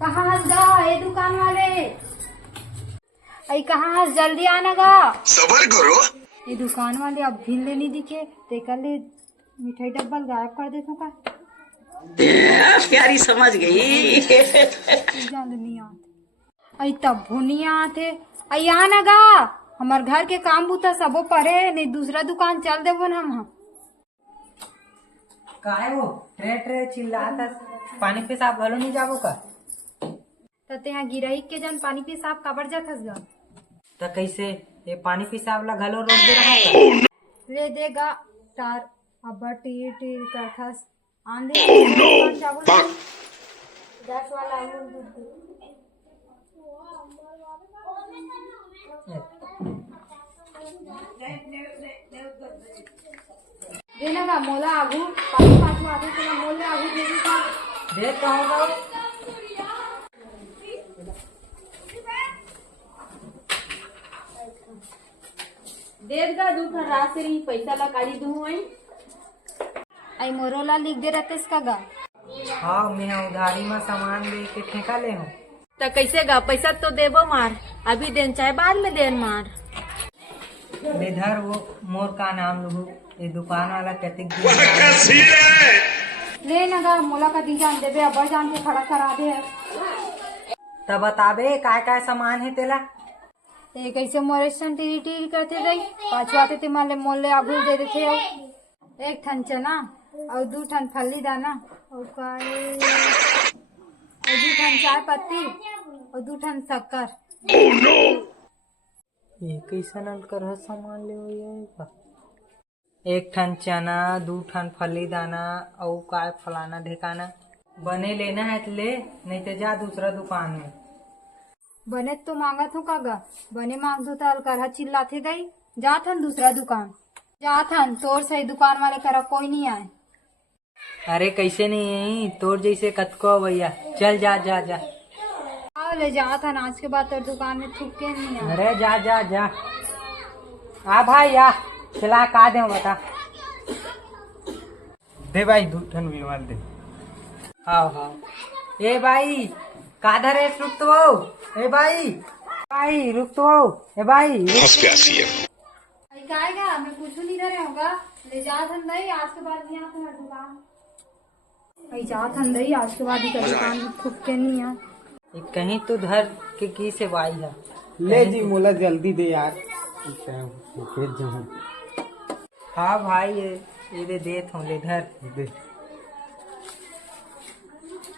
कहाँ हंस गा ये दुकान वाले? अरे कहाँ हंस, जल्दी आना गा। सबर करो। ये दुकान वाले अब भी लेनी दिखे तेकर ले मिठाई डब्बा गायब कर देता का। प्यारी समझ गई। जल्द नहीं आते अई तब नहीं आते। अई आना गा, हमार घर के काम बूता सबो परे नहीं दूसरा दुकान चल देबो न हम। काहे वो ट्रे ट्रे चिल्लाता पानी पेशाब घलो नहीं जाबो का? तते यहाँ गिरही के जन पानी पेशाब काबर जात हस गा। तो कैसे ये पानी पेशाब ला घलो रोक दे रहा का? ले देगा तार अब टीर टीर करथस आन दे। गैस वाला अमूल दूध दे। देना का मोला आगू पाँच पाँच आधे तो मोल आगू दे दी का। दे कहाँ गो? देवगा दूठा राशि पैसा ला काढ़ी दूँ आई मोरोला लिख दे रहते इसका गा। हाँ मैं उधारी में सामान दे के ठेका ले हूँ। तो कैसे गा पैसा तो देबो मार, अभी देन चाहे बाद में देन मार। इधर वो मोर का नाम लू ये दुकान वाला कतिक ले ना गा मोला का दी जान देबे अब जान के खड़ा करा दे। तब बताबे काय काय सामान है तेला? ये कैसे मोरेशन टीरी टीरी करते गई पाछुआते ते माले मोले आगू दे देते हो। एक ठन चना और दू ठन फली दाना और दू ठन चाय पत्ती और दू ठन शक्कर। ये कैसा नल कर सामान ले ये? एक ठन चना दू ठन फली दाना और काय फलाना ढेकाना बने लेना है तो ले, नहीं तो जा दूसरा दुकान में। बने तो मांगत हो का गा, बने मांग दो तो अलकर चिल्लाते गई। जा थन दूसरा दुकान जा थन, तोर सही दुकान वाले करा कोई नहीं आए। अरे कैसे नहीं तोर जैसे कतको भैया, चल जा जा जा। आओ ले जा थन, आज के बाद तोर दुकान में थूक के नहीं आए। अरे जा जा जा आ भाई आ चला का दे बता। दे भाई दूठन बिलवाल दे। हाँ हाँ ए भाई काधर है रुक तो। ए भाई भाई रुक तो। ए भाई काय गा मैं कुछ नहीं रहे होगा। ले जा थन नहीं, आज के बाद नहीं आता दुकान। भाई जा थन नहीं, आज के बाद ही दुकान थूक के नहीं आए। ये कहीं तो धर के की से भाई है। ले जी मोला जल्दी दे यार, भेज जाऊँ। हाँ भाई ये दे देत हूँ, ले धर दे।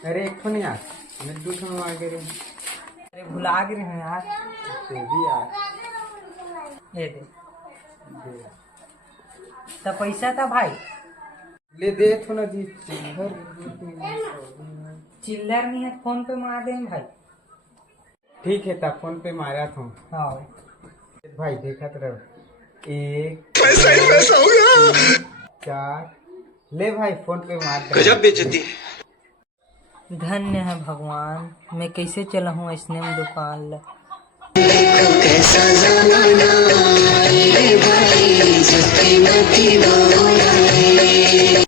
अरे एक तो नहीं यार, मैं दूसरा मार के रही। अरे भुला गए हैं यार। दे भी यार, ये दे तो पैसा था भाई। ले दे तो ना जी। चिल्लर नहीं है फोन पे मार दे भाई। ठीक है तब फोन पे मारा था। हाँ भाई देखा तो रहो। एक पैसा ही पैसा हो गया। 4 ले भाई फोन पे मार दे। गजब बेइज्जती। धन्य है भगवान, मैं कैसे चला हूँ इसने में दुकान ला। कैसा जमाना आए भाई, सस्ती मती दौड़ आए।